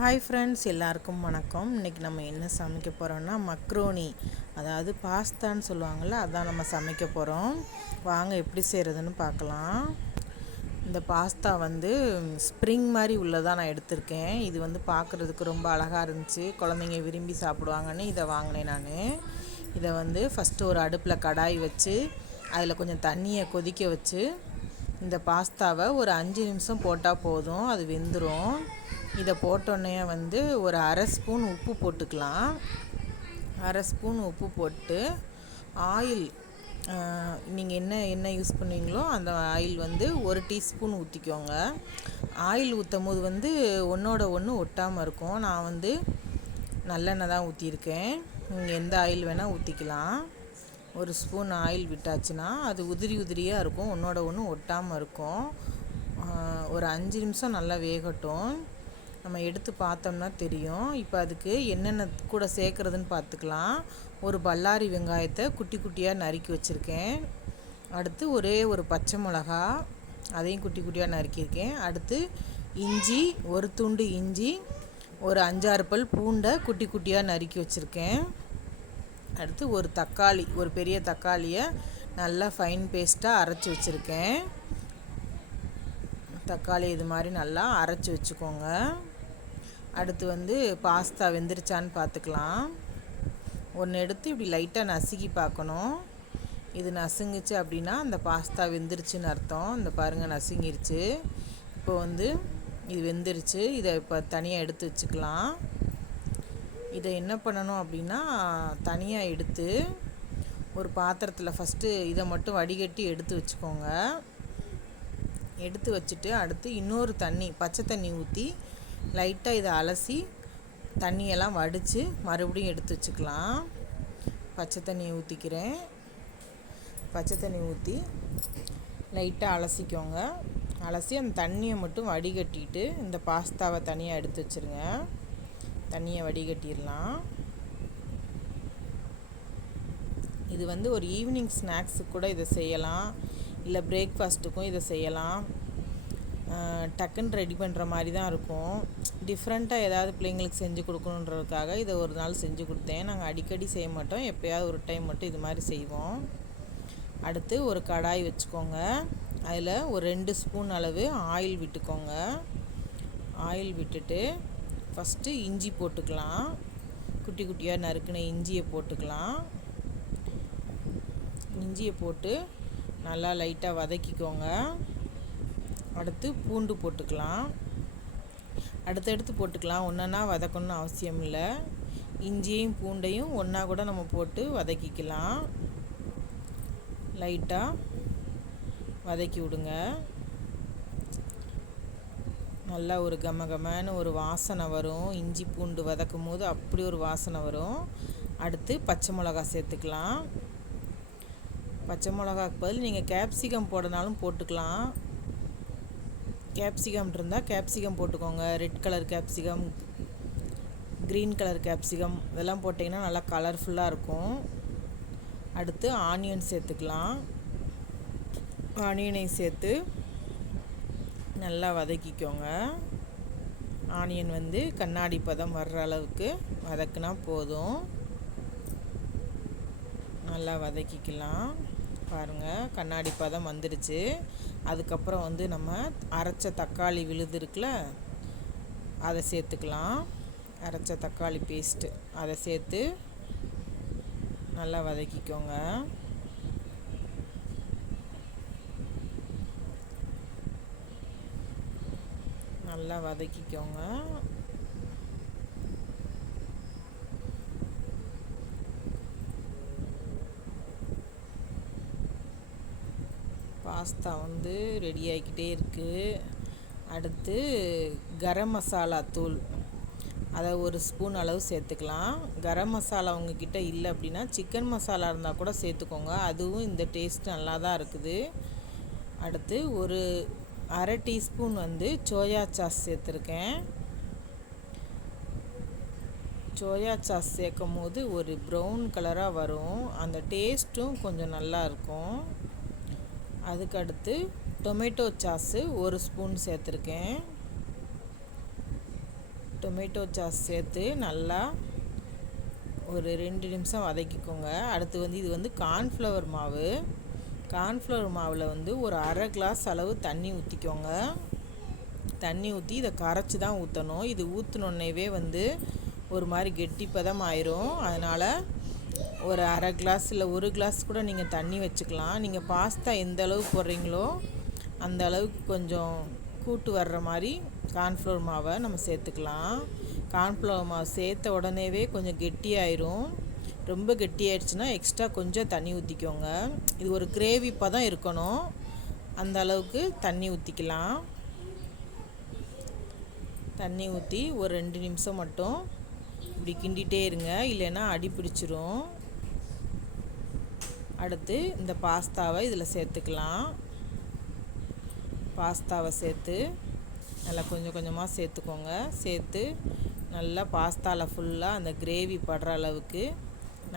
Hi friends, எல்லாருக்கும் வணக்கம். இன்றைக்கி நம்ம என்ன சமைக்க போகிறோம்னா மக்ரோனி, அதாவது பாஸ்தான்னு சொல்லுவாங்கள்ல, அதான் நம்ம சமைக்க போகிறோம். வாங்க எப்படி செய்கிறதுன்னு பார்க்கலாம். இந்த பாஸ்தா வந்து ஸ்ப்ரிங் மாதிரி உள்ளதாக நான் எடுத்திருக்கேன். இது வந்து பார்க்குறதுக்கு ரொம்ப அழகாக இருந்துச்சு, குழந்தைங்க விரும்பி சாப்பிடுவாங்கன்னு இதை வாங்கினேன் நான். இதை வந்து ஃபஸ்ட்டு ஒரு அடுப்பில் கடாய் வச்சு அதில் கொஞ்சம் தண்ணியை கொதிக்க வச்சு இந்த பாஸ்தாவை ஒரு 5 நிமிஷம் போட்டால் போதும், அது வெந்துடும். இதை போட்டோன்னே வந்து ஒரு அரை ஸ்பூன் உப்பு போட்டுக்கலாம். அரை ஸ்பூன் உப்பு போட்டு ஆயில், நீங்கள் என்ன எண்ணெய் யூஸ் பண்ணுவீங்களோ அந்த ஆயில் வந்து 1 டீஸ்பூன் ஊற்றிக்கோங்க. ஆயில் ஊற்றும் போது வந்து ஒன்றோட ஒன்று ஒட்டாமல் இருக்கும். நான் வந்து நல்லெண்ணெய் தான் ஊற்றியிருக்கேன். நீங்கள் எந்த ஆயில் வேணால் ஊற்றிக்கலாம். ஒரு ஸ்பூன் ஆயில் விட்டாச்சுன்னா அது உதிரி உதிரியாக இருக்கும், ஒன்றோட ஒன்று ஒட்டாமல் இருக்கும். ஒரு 5 நிமிஷம் நல்லா வேகட்டும். நம்ம எடுத்து பார்த்தோம்னா தெரியும். இப்போ அதுக்கு என்னென்ன கூட சேர்க்குறதுன்னு பார்த்துக்கலாம். ஒரு பல்லாரி வெங்காயத்தை குட்டி குட்டியாக நறுக்கி வச்சுருக்கேன். அடுத்து ஒரே ஒரு பச்சை மிளகா, அதையும் குட்டி குட்டியாக நறுக்கியிருக்கேன். அடுத்து இஞ்சி, ஒரு துண்டு இஞ்சி, ஒரு 5-6 பல் பூண்டை குட்டி குட்டியாக நறுக்கி வச்சுருக்கேன். அடுத்து ஒரு தக்காளி, ஒரு பெரிய தக்காளியை நல்லா ஃபைன் பேஸ்ட்டாக அரைச்சி வச்சுருக்கேன். தக்காளி இது மாதிரி நல்லா அரைச்சி வச்சுக்கோங்க. அடுத்து வந்து பாஸ்தா வெந்துருச்சான்னு பார்த்துக்கலாம். ஒன்று எடுத்து இப்படி லைட்டாக நசுக்கி பார்க்கணும். இது நசுங்குச்சு அப்படின்னா அந்த பாஸ்தா வெந்துருச்சுன்னு அர்த்தம். இந்த பாருங்கள், நசுங்கிருச்சு. இப்போ வந்து இது வெந்துருச்சு. இதை இப்போ தனியாக எடுத்து வச்சுக்கலாம். இதை என்ன பண்ணணும் அப்படின்னா, தனியாக எடுத்து ஒரு பாத்திரத்தில் ஃபஸ்ட்டு இதை மட்டும் வடிகட்டி எடுத்து வச்சுக்கோங்க. எடுத்து வச்சுட்டு அடுத்து இன்னொரு தண்ணி, பச்சை தண்ணி ஊற்றி லைட்டாக இதை அலசி தண்ணியெல்லாம் வடித்து மறுபடியும் எடுத்து வச்சுக்கலாம். பச்சை தண்ணியை ஊற்றிக்கிறேன். பச்சை தண்ணி ஊற்றி லைட்டாக அலசிக்கோங்க. அலசி அந்த தண்ணியை மட்டும் வடிகட்டிட்டு இந்த பாஸ்தாவை தனியாக எடுத்து வச்சுருங்க. தண்ணியை வடிகட்டிடலாம். இது வந்து ஒரு ஈவினிங் ஸ்நாக்ஸுக்கு கூட இதை செய்யலாம், இல்லை பிரேக்ஃபாஸ்ட்டுக்கும் இதை செய்யலாம். டக்குன்னு ரெடி பண்ணுற மாதிரி தான் இருக்கும். டிஃப்ரெண்ட்டாக ஏதாவது பிள்ளைங்களுக்கு செஞ்சு கொடுக்கணுன்றதுக்காக இதை ஒரு நாள் செஞ்சு கொடுத்தேன். நாங்கள் அடிக்கடி செய்ய மாட்டோம், எப்போயாவது ஒரு டைம் மட்டும் இது மாதிரி செய்வோம். அடுத்து ஒரு கடாய் வச்சுக்கோங்க. அதில் ஒரு 2 ஸ்பூன் அளவு ஆயில் விட்டுக்கோங்க. ஆயில் விட்டுட்டு ஃபஸ்ட்டு இஞ்சி போட்டுக்கலாம். குட்டி குட்டியாக நறுக்கின இஞ்சியை போட்டுக்கலாம். இஞ்சியை போட்டு நல்லா லைட்டாக வதக்கிக்கோங்க. அடுத்து பூண்டு போட்டுக்கலாம். அடுத்தடுத்து போட்டுக்கலாம், ஒன்றா வதக்கணும்னு அவசியம் இல்லை. இஞ்சியையும் பூண்டையும் ஒன்றா கூட நம்ம போட்டு வதக்கிக்கலாம். லைட்டாக வதக்கி விடுங்க. நல்லா ஒரு கமகமான ஒரு வாசனை வரும். இஞ்சி பூண்டு வதக்கும் போது அப்படி ஒரு வாசனை வரும். அடுத்து பச்சை மிளகா சேர்த்துக்கலாம். பச்சை மிளகாக்கு பதில் நீங்கள் கேப்சிகம் போடனாலும் போட்டுக்கலாம். கேப்சிகம் இருந்தால் கேப்சிகம் போட்டுக்கோங்க. Red colour capsicum, green colour capsicum இதெல்லாம் போட்டிங்கன்னா நல்லா கலர்ஃபுல்லாக இருக்கும். அடுத்து ஆனியன் சேர்த்துக்கலாம். ஆனியனை சேர்த்து நல்லா வதக்கிக்கோங்க. ஆனியன் வந்து கண்ணாடி பதம் வர்ற அளவுக்கு வதக்குனா போதும். நல்லா வதக்கிக்கலாம். பாருங்கள், கண்ணாடி பதம் வந்துடுச்சு. அதுக்கப்புறம் வந்து நம்ம அரைச்ச தக்காளி விழுது இருக்குல்ல, அதை சேர்த்துக்கலாம். அரைச்ச தக்காளி பேஸ்ட்டு அதை சேர்த்து நல்லா வதக்கிக்கோங்க. நல்லா வதக்கிக்கோங்க. பாஸ்தா வந்து ரெடி ஆகிக்கிட்டே இருக்குது. அடுத்து கரம் மசாலா தூள், அதை ஒரு ஸ்பூன் அளவு சேர்த்துக்கலாம். கரம் மசாலா உங்ககிட்ட இல்லை அப்படின்னா சிக்கன் மசாலா இருந்தால் கூட சேர்த்துக்கோங்க, அதுவும் இந்த டேஸ்ட் நல்லா தான் இருக்குது. அடுத்து ஒரு அரை டீஸ்பூன் வந்து சோயா சாஸ் சேர்த்துருக்கேன். சோயா சாஸ் சேர்க்கும் போது ஒரு ப்ரௌன் கலராக வரும், அந்த டேஸ்ட்டும் கொஞ்சம் நல்லா இருக்கும். அதுக்கடுத்து டொமேட்டோ சாஸு ஒரு ஸ்பூன் சேர்த்துருக்கேன். டொமேட்டோ சாஸ் சேர்த்து நல்லா ஒரு 2 நிமிஷம் வதக்கிக்கோங்க. அடுத்து இது கார்ன்ஃப்ளவர் மாவு. கார்ன்ஃப்ளவர் மாவில் ஒரு அரை கிளாஸ் அளவு தண்ணி ஊற்றிக்கோங்க. தண்ணி ஊற்றி இதை கரைச்சி தான் ஊற்றணும். இது ஊற்றினோன்னேவே ஒரு மாதிரி கெட்டிப்பதம் ஆயிரும். அதனால் ஒரு அரை கிளாஸ் இல்லை ஒரு கிளாஸ் கூட நீங்கள் தண்ணி வச்சுக்கலாம். நீங்கள் பாஸ்தா எந்த அளவுக்கு போடுறீங்களோ அந்த அளவுக்கு கொஞ்சம் கூட்டு வர்ற மாதிரி கார்ன்ஃப்ளவர் மாவை நம்ம சேர்த்துக்கலாம். கார்ன்ஃப்ளவர் மாவு சேர்த்த உடனேவே கொஞ்சம் கெட்டியாயிரும். ரொம்ப கெட்டியாயிடுச்சுன்னா எக்ஸ்ட்ரா கொஞ்சம் தண்ணி ஊற்றிக்கோங்க. இது ஒரு கிரேவி பதம் இருக்கணும். அந்த அளவுக்கு தண்ணி ஊற்றிக்கலாம். தண்ணி ஊற்றி ஒரு 2 நிமிஷம் மட்டும் இப்படி கிண்டிகிட்டே இருங்க, இல்லைன்னா அடி பிடிச்சிரும். அடுத்து இந்த பாஸ்தாவை இதில் சேர்த்துக்கலாம். பாஸ்தாவை சேர்த்து நல்லா கொஞ்சம் கொஞ்சமாக சேர்த்துக்கோங்க. சேர்த்து நல்லா பாஸ்தாவில் ஃபுல்லாக அந்த கிரேவி படுற அளவுக்கு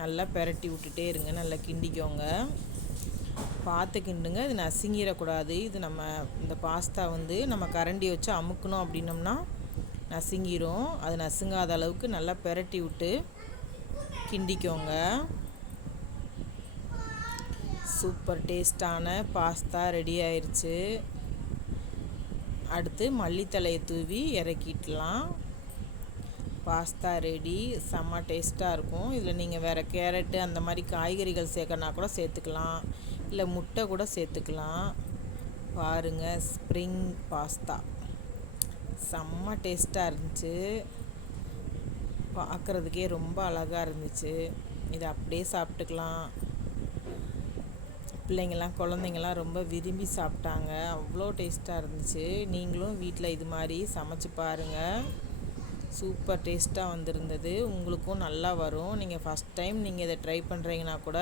நல்லா பெரட்டி விட்டுட்டே இருங்க. நல்லா கிண்டிக்கோங்க. பார்த்து கிண்டுங்க, இது நசுங்கிடக்கூடாது. இது இந்த பாஸ்தா நம்ம கரண்டி வச்சு அமுக்கணும் அப்படின்னம்னா நசுங்கிரும். அது நசுங்காத அளவுக்கு நல்லா பெரட்டி விட்டு கிண்டிக்கோங்க. சூப்பர் டேஸ்டான பாஸ்தா ரெடி ஆயிடுச்சு. அடுத்து மல்லித்தழையை தூவி இறக்கிடலாம். Pasta ready. செம்ம டேஸ்ட்டாக இருக்கும். இதில் நீங்கள் வேறு கேரட்டு அந்த மாதிரி காய்கறிகள் சேர்க்கனா கூட சேர்த்துக்கலாம், இல்லை முட்டை கூட சேர்த்துக்கலாம். பாருங்கள், ஸ்ப்ரிங் பாஸ்தா செம்ம டேஸ்ட்டாக இருந்துச்சு. பார்க்குறதுக்கே ரொம்ப அழகாக இருந்துச்சு. இதை அப்படியே சாப்பிட்டுக்கலாம். குழந்தைங்கள்லாம் ரொம்ப விரும்பி சாப்பிட்டாங்க. அவ்வளோ டேஸ்ட்டாக இருந்துச்சு. நீங்களும் வீட்டில் இது மாதிரி சமைச்சு பாருங்கள். சூப்பர் டேஸ்ட்டாக வந்திருந்தது. உங்களுக்கும் நல்லா வரும். நீங்கள் ஃபஸ்ட் டைம் நீங்கள் இதை ட்ரை பண்ணுறீங்கன்னா கூட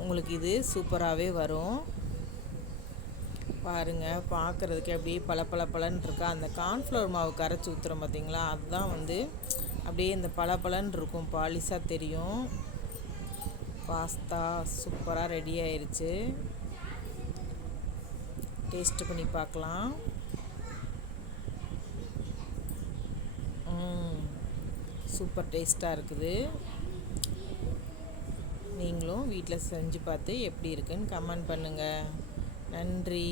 உங்களுக்கு இது சூப்பராகவே வரும். பாருங்கள், பார்க்குறதுக்கு அப்படியே பளபளன்னு இருக்கா. அந்த கார்ன்ஃப்ளவர் மாவு கரைச்சி ஊற்றுறோம் பார்த்தீங்களா, அதுதான் அப்படியே இந்த பளபளன்னு இருக்கும், பாலிஷாக தெரியும். பாஸ்தா சூப்பராக ரெடி ஆயிடுச்சு. டேஸ்ட் பண்ணி பார்க்கலாம். சூப்பர் டேஸ்ட்டாக இருக்குது. நீங்களும் வீட்டில் செஞ்சு பார்த்து எப்படி இருக்குன்னு கமெண்ட் பண்ணுங்கள். நன்றி.